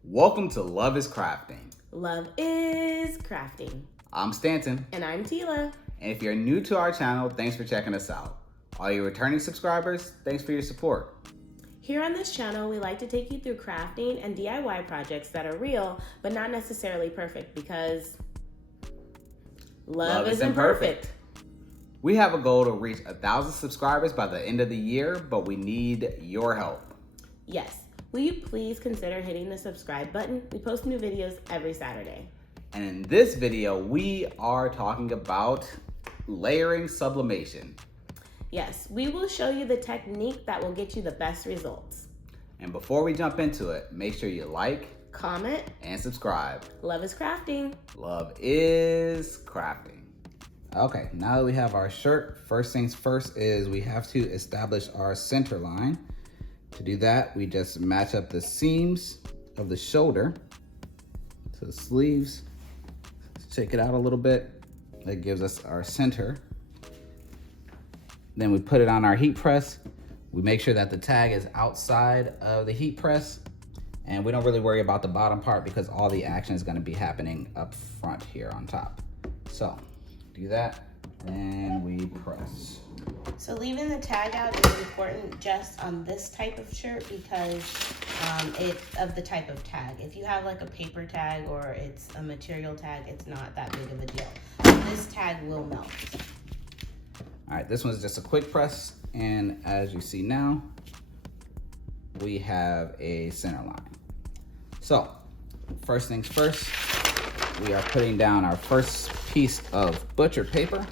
Welcome to Love is Crafting. Love is crafting. I'm Stanton. And I'm Tila. And if you're new to our channel, thanks for checking us out. All you returning subscribers, thanks for your support. Here on this channel, we like to take you through crafting and DIY projects that are real, but not necessarily perfect because love isn't perfect. We have a goal to reach 1,000 subscribers by the end of the year, but we need your help. Yes. Will you please consider hitting the subscribe button? We post new videos every Saturday. And in this video, we are talking about layering sublimation. Yes, we will show you the technique that will get you the best results. And before we jump into it, make sure you like, comment, and subscribe. Love is crafting. Love is crafting. Okay, now that we have our shirt, first things first is we have to establish our center line. To do that, we just match up the seams of the shoulder to the sleeves. Shake it out a little bit. That gives us our center. Then we put it on our heat press. We make sure that the tag is outside of the heat press, and we don't really worry about the bottom part because all the action is going to be happening up front here on top. So do that and we press. So leaving the tag out is important just on this type of shirt because of the type of tag. If you have like a paper tag or it's a material tag, it's not that big of a deal. This tag will melt. All right, this one's just a quick press, and as you see now, we have a center line. So first things first, we are putting down our first piece of butcher paper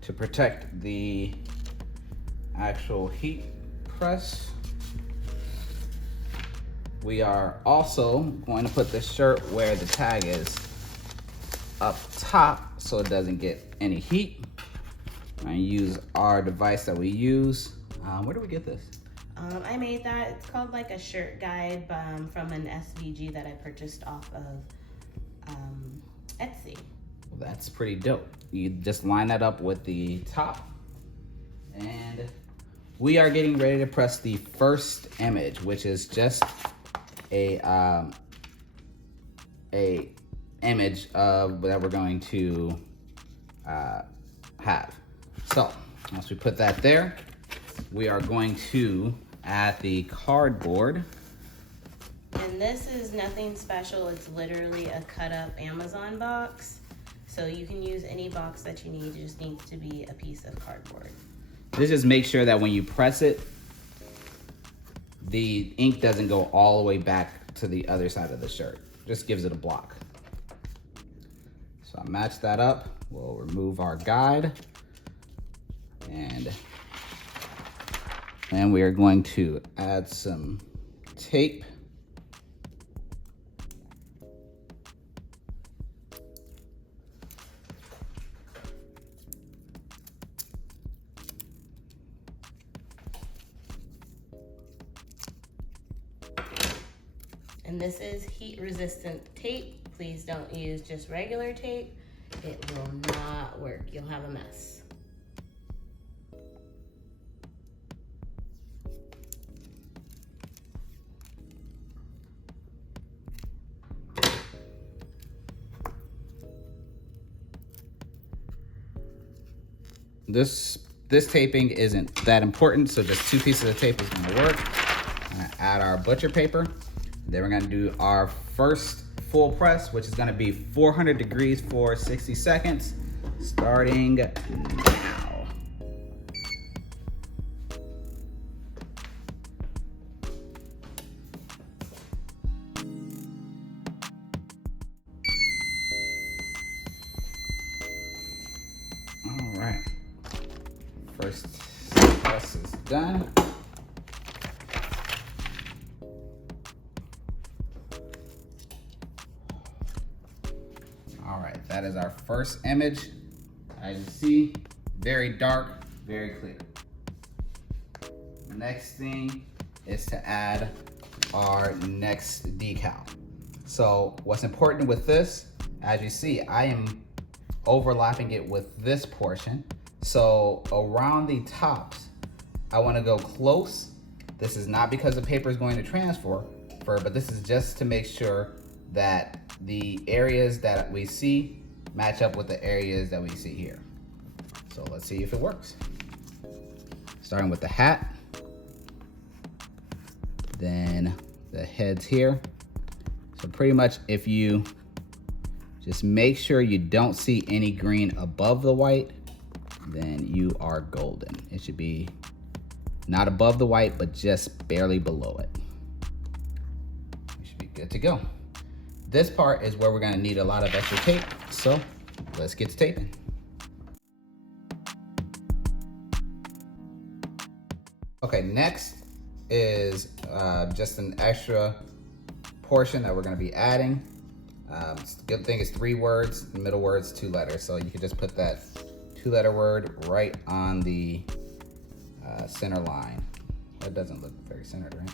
to protect the actual heat press. We are also going to put the shirt where the tag is up top so it doesn't get any heat. I use our device that we use. Where do we get this? I made that. It's called like a shirt guide from an SVG that I purchased off of Etsy. Well, that's pretty dope. You just line that up with the top, and we are getting ready to press the first image, which is just a image of that we're going to have. So once we put that there, we are going to add the cardboard. And this is nothing special. It's literally a cut up Amazon box. So you can use any box that you need. It just needs to be a piece of cardboard. This just makes sure that when you press it, the ink doesn't go all the way back to the other side of the shirt. Just gives it a block. So I match that up. We'll remove our guide. And we are going to add some tape. And this is heat resistant tape. Please don't use just regular tape. It will not work. You'll have a mess. This taping isn't that important, so just 2 pieces of tape is gonna work. I'm gonna add our butcher paper. Then we're gonna do our first full press, which is gonna be 400 degrees for 60 seconds, starting now. All right. First press is done. All right, that is our first image. As you see, very dark, very clear. The next thing is to add our next decal. So what's important with this, as you see, I am overlapping it with this portion. So around the tops, I want to go close. This is not because the paper is going to transfer, prefer, but this is just to make sure that the areas that we see match up with the areas that we see here. So let's see if it works. Starting with the hat, then the heads here. So pretty much if you just make sure you don't see any green above the white, then you are golden. It should be not above the white, but just barely below it. You should be good to go. This part is where we're gonna need a lot of extra tape, so let's get to taping. Okay, next is just an extra portion that we're gonna be adding. The good thing is 3 words, the middle word's 2 letters, so you can just put that 2-letter word right on the center line. That doesn't look very centered, right?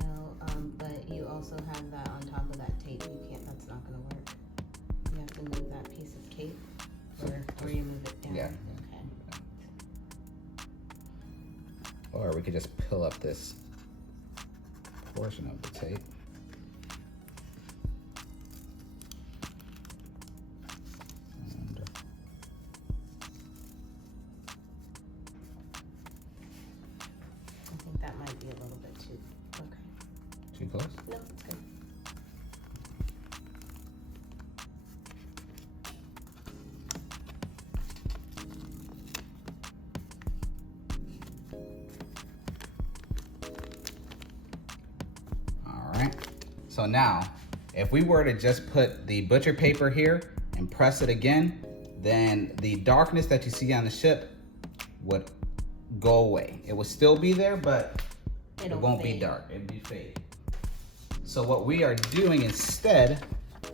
No, but you also have that on top of that tape. You can't, that's not gonna work. You have to move that piece of tape, or you move it down. Yeah. Okay. Or we could just pull up this portion of the tape. And I think that might be a little bit too, okay. too close? No, it's good. All right. So now, if we were to just put the butcher paper here and press it again, then the darkness that you see on the ship would go away. It will still be there, but it won't be dark. It'll be faded. So what we are doing instead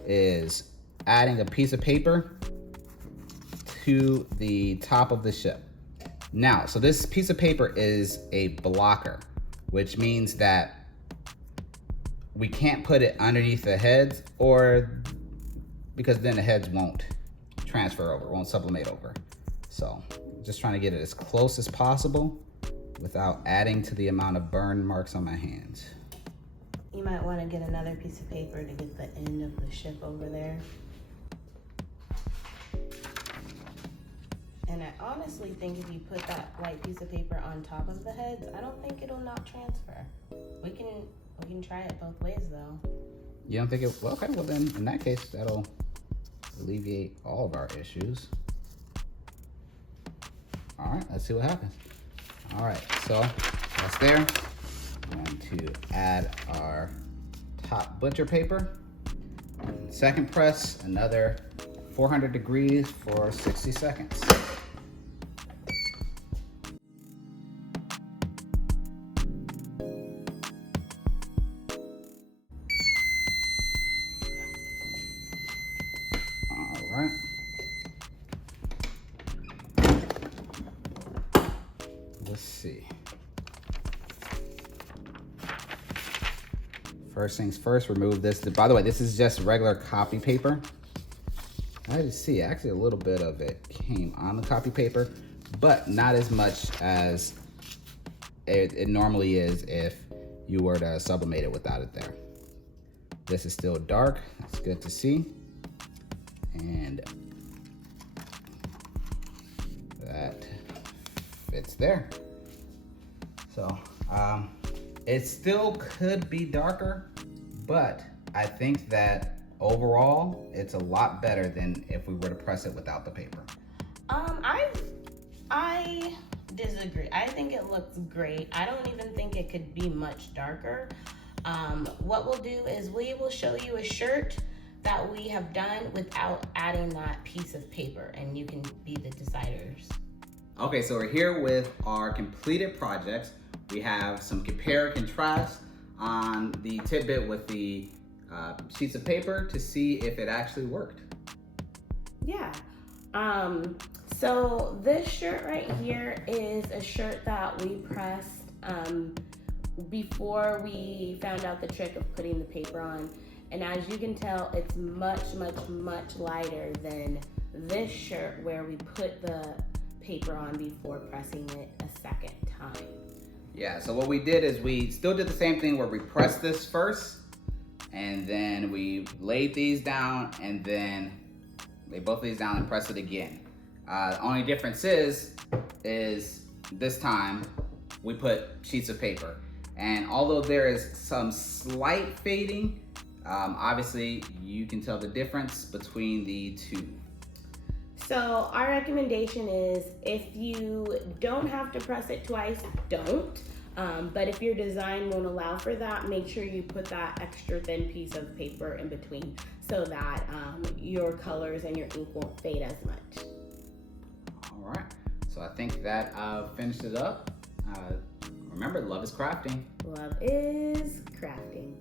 is adding a piece of paper to the top of the ship. Now, so this piece of paper is a blocker, which means that we can't put it underneath the heads, or because then the heads won't transfer over, won't sublimate over. So just trying to get it as close as possible without adding to the amount of burn marks on my hands. You might want to get another piece of paper to get the end of the ship over there. And I honestly think if you put that white piece of paper on top of the heads, I don't think it'll not transfer. We can try it both ways though. You don't think it, well, okay, well then in that case, that'll alleviate all of our issues. All right, let's see what happens. All right, so that's there. I'm going to add our top butcher paper. Second press, another 400 degrees for 60 seconds. All right. Let's see. First things first, remove this. By the way, this is just regular copy paper. I just see actually a little bit of it came on the copy paper, but not as much as it normally is if you were to sublimate it without it there. This is still dark, that's good to see. And that fits there. So it still could be darker, but I think that overall it's a lot better than if we were to press it without the paper. I disagree. I think it looks great. I don't even think it could be much darker. What we'll do is we will show you a shirt that we have done without adding that piece of paper, and you can be the deciders. Okay, so we're here with our completed projects. We have some compare and contrast on the tidbit with the sheets of paper to see if it actually worked. Yeah. So this shirt right here is a shirt that we pressed before we found out the trick of putting the paper on. And as you can tell, it's much, much, much lighter than this shirt where we put the paper on before pressing it a second time. Yeah, so what we did is we still did the same thing where we pressed this first, and then we laid these down, and then lay both of these down and press it again. Only difference is this time we put sheets of paper. And although there is some slight fading, obviously you can tell the difference between the two. So our recommendation is if you don't have to press it twice, don't. But if your design won't allow for that, make sure you put that extra thin piece of paper in between so that your colors and your ink won't fade as much. All right, so I think that finished it up. Remember, love is crafting. Love is crafting.